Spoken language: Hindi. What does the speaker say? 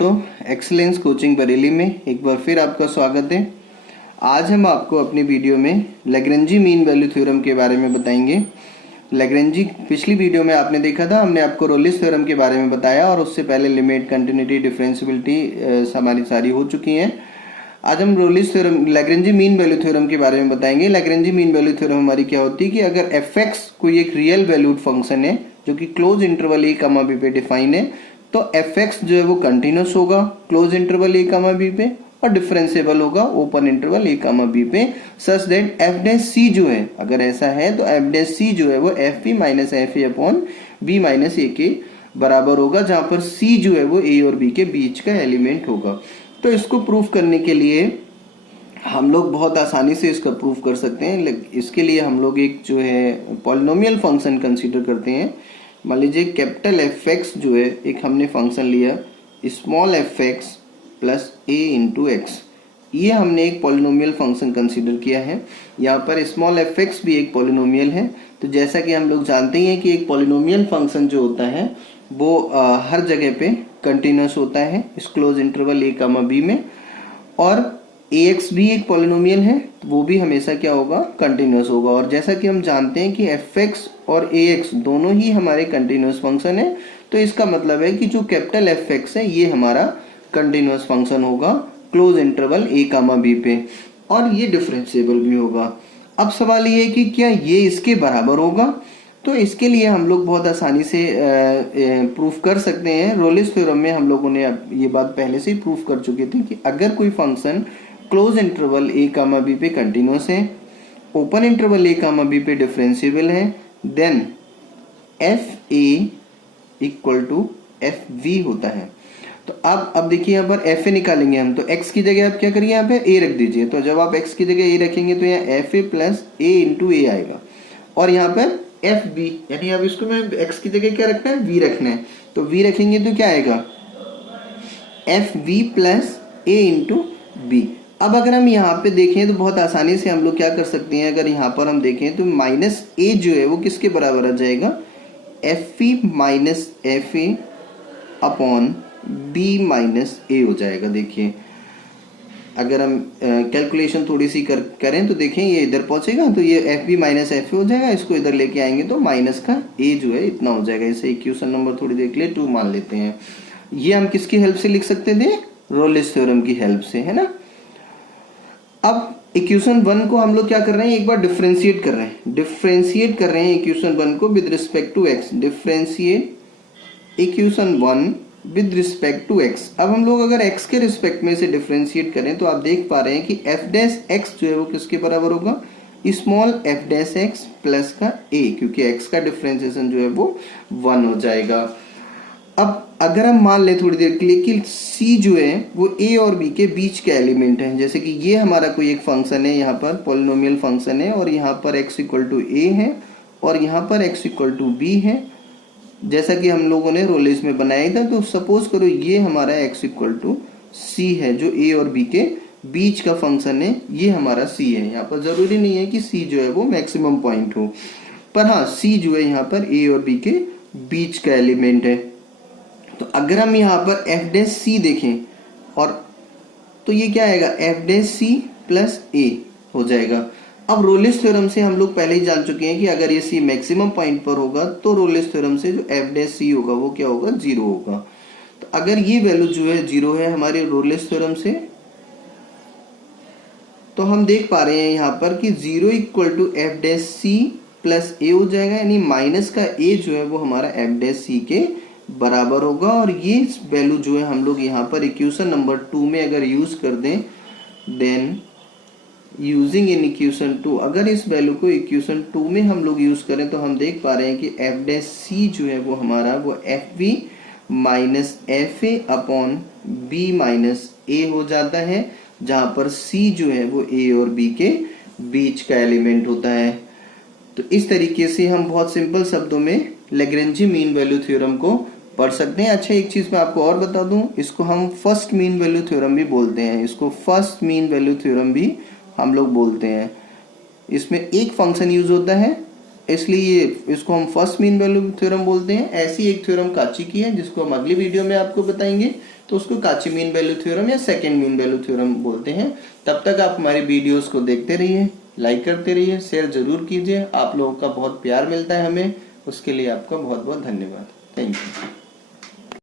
दोस्तों, एक्सीलेंस कोचिंग बरेली में एक बार फिर आपका स्वागत है। आज हम आपको अपनी वीडियो में लैग्रेंजी मीन वैल्यू थ्योरम के बारे में बताएंगे। लैग्रेंजी पिछली वीडियो में आपने देखा था, हमने आपको रोलिस थ्योरम के बारे में बताया और उससे पहले लिमिट, कंटिन्यूटी, डिफरेंशियबिलिटी हमारी सारी हो चुकी हैं। आज हम रोलिस थ्योरम, लैग्रेंजी मीन वैल्यू थ्योरम के बारे में बताएंगे। लैग्रेंजी मीन वैल्यू थ्योरम हमारी क्या होती है कि अगर f(x) कोई एक रियल वैल्यूड फंक्शन है जो कि क्लोज इंटरवल a, b पे डिफाइन है, तो f(x) जो है वो कंटिन्यूस होगा क्लोज इंटरवल a, b पे और डिफरेंशिएबल होगा ओपन इंटरवल a, b पे, सच दैट f'(c) जो है, अगर ऐसा है तो f'(c) जो है वो fb minus fa upon b minus a के बराबर होगा, जहां पर c जो है वो a और b के बीच का एलिमेंट होगा। तो इसको प्रूफ करने के लिए हम लोग बहुत आसानी से इसका प्रूफ कर सकते हैं। इसके लिए हम लोग एक जो है पॉलिनोमियल फंक्शन कंसीडर करते हैं। मान लीजिए कैपिटल f(x) जो है एक हमने फंक्शन लिया, small f(x) plus a into x, ये हमने एक पॉलिनोमियल फंक्शन कंसीडर किया है। यहाँ पर स्मॉल f(x) भी एक पॉलिनोमियल है। तो जैसा कि हम लोग जानते ही हैं कि एक पॉलिनोमियल फंक्शन जो होता है वो हर जगह पे कंटिन्यूस होता है इस क्लोज इंटरवल a, b में, और ax भी एक पॉलिनोमियल है, वो भी हमेशा क्या होगा, कंटिन्यूस होगा। और जैसा कि हम जानते हैं कि f(x) और ax दोनों ही हमारे कंटिन्यूस फंक्शन है, तो इसका मतलब है कि जो कैपिटल f(x) है ये हमारा कंटिन्यूस फंक्शन होगा क्लोज इंटरवल a, b पे, और ये डिफरेंशिएबल भी होगा। अब सवाल ये है कि क्या ये इसके बराबर होगा? तो इसके लिए हम लोग बहुत आसानी से प्रूफ कर सकते हैं। रोलिस थ्योरम में हम लोगों ने ये बात पहले से ही प्रूफ कर चुके थे कि अगर कोई function close interval a, b पे कंटिन्यूस है, ओपन इंटरवल a, b पे डिफरेंशिएबल है, then fa equal to fv होता है। तो अब देखिए यहाँ पर fa निकालेंगे हम, तो x की जगह आप क्या करिए, यहाँ पे a रख दीजिए। तो जब आप x की जगह a रखेंगे तो यहाँ fa plus a into a आएगा, और यहाँ पर fb, यानी अब इसको मैं x की जगह क्या रखना है, v रखना है, तो v रखेंगे तो क्या आएगा, fv plus a into b। अब अगर हम यहाँ पे देखें तो बहुत आसानी से हम लोग क्या कर सकते हैं, अगर यहाँ पर हम देखें तो माइनस a जो है वो किसके बराबर आ जाएगा, fv minus fa upon b minus a हो जाएगा। देखिए अगर हम कैलकुलेशन थोड़ी सी करें तो देखें ये इधर पहुंचेगा तो ये fb माइनस fa हो जाएगा, इसको इधर लेके आएंगे तो माइनस का a जो है इतना हो जाएगा। इसे इक्वेशन नंबर थोड़ी देख ले 2 मान लेते हैं। ये हम किसकी हेल्प से लिख सकते थे, रोलिस थ्योरम की हेल्प से, है ना। अब इक्वेशन 1 को हम लोग क्या कर रहे हैं, एक बार डिफरेंशिएट कर रहे हैं इक्वेशन 1 को with respect to x। Differentiate equation 1 with respect to x। अब हम लोग अगर x के रिस्पेक्ट में इसे डिफरेंशिएट करें तो आप देख पा रहे हैं कि f'(x) जो है वो किसके बराबर होगा, स्मॉल f'(x) प्लस का a, क्योंकि x का डिफरेंशिएशन जो है वो 1 हो जाएगा। अब अगर हम मान ले थोड़ी देर के लिए कि c जो है वो a और b के बीच के एलिमेंट है, जैसे कि ये हमारा कोई एक फंक्शन है, यहाँ पर पॉलिनोमियल फंक्शन है, और यहाँ पर x इक्वल टू a है और यहाँ पर x इक्वल टू b है, जैसा कि हम लोगों ने रोलिस में बनाया था। तो सपोज करो ये हमारा x इक्वल टू c है, जो a और b के बीच का फंक्शन है, ये हमारा c है। यहाँ पर जरूरी नहीं है कि c जो है वो मैक्सिमम पॉइंट हो, पर हाँ c जो है यहाँ पर a और b के बीच का एलिमेंट है। तो अगर हम यहाँ पर f'(c) देखें, और तो ये क्या आएगा, f'(c) प्लस a हो जाएगा। अब रोलिस थ्योरम से हम लोग पहले ही जान चुके हैं कि अगर ये c मैक्सिमम पॉइंट पर होगा तो रोलिस थ्योरम से जो f'(c) होगा वो क्या होगा, 0 होगा। तो अगर ये वैल्यू जो है 0 है हमारे रोलिस थ्योरम से, तो हम देख पा रहे हैं यहाँ पर कि 0 equal to f'(c) plus a हो जाएगा, यानी माइनस का a जो है वो हमारा f'(c) के बराबर होगा। और ये वैल्यू जो है हम लोग यहाँ पर इक्वेशन नंबर 2 में अगर यूज कर दें, देन यूजिंग इन इक्वेशन 2, अगर इस वैल्यू को इक्वेशन 2 में हम लोग यूज करें तो हम देख पा रहे हैं कि f'(c) जो है वो हमारा वो fv minus fa upon b minus a हो जाता है, जहां पर c जो है वो a और b के बीच का एलिमेंट होता है। तो इस तरीके से हम बहुत सिंपल शब्दों में लैग्रेंजी मीन वैल्यू थ्योरम को पढ़ सकते हैं। अच्छा, एक चीज मैं आपको और बता दूं, इसको हम फर्स्ट मीन वैल्यू थ्योरम भी बोलते हैं, इसको फर्स्ट मीन वैल्यू थ्योरम भी हम लोग बोलते हैं। इसमें एक फंक्शन यूज होता है इसलिए इसको हम फर्स्ट मीन वैल्यू थ्योरम बोलते हैं। ऐसी एक थ्योरम काची की है जिसको हम अगली वीडियो में आपको बताएंगे, तो उसको काची मीन वैल्यू थ्योरम या सेकंड मीन वैल्यू थ्योरम बोलते हैं। तब तक आप हमारी वीडियोस को देखते रहिए, लाइक करते रहिए, शेयर जरूर कीजिए। आप लोगों का बहुत प्यार मिलता है हमें, उसके लिए आपका बहुत बहुत धन्यवाद। Thank you.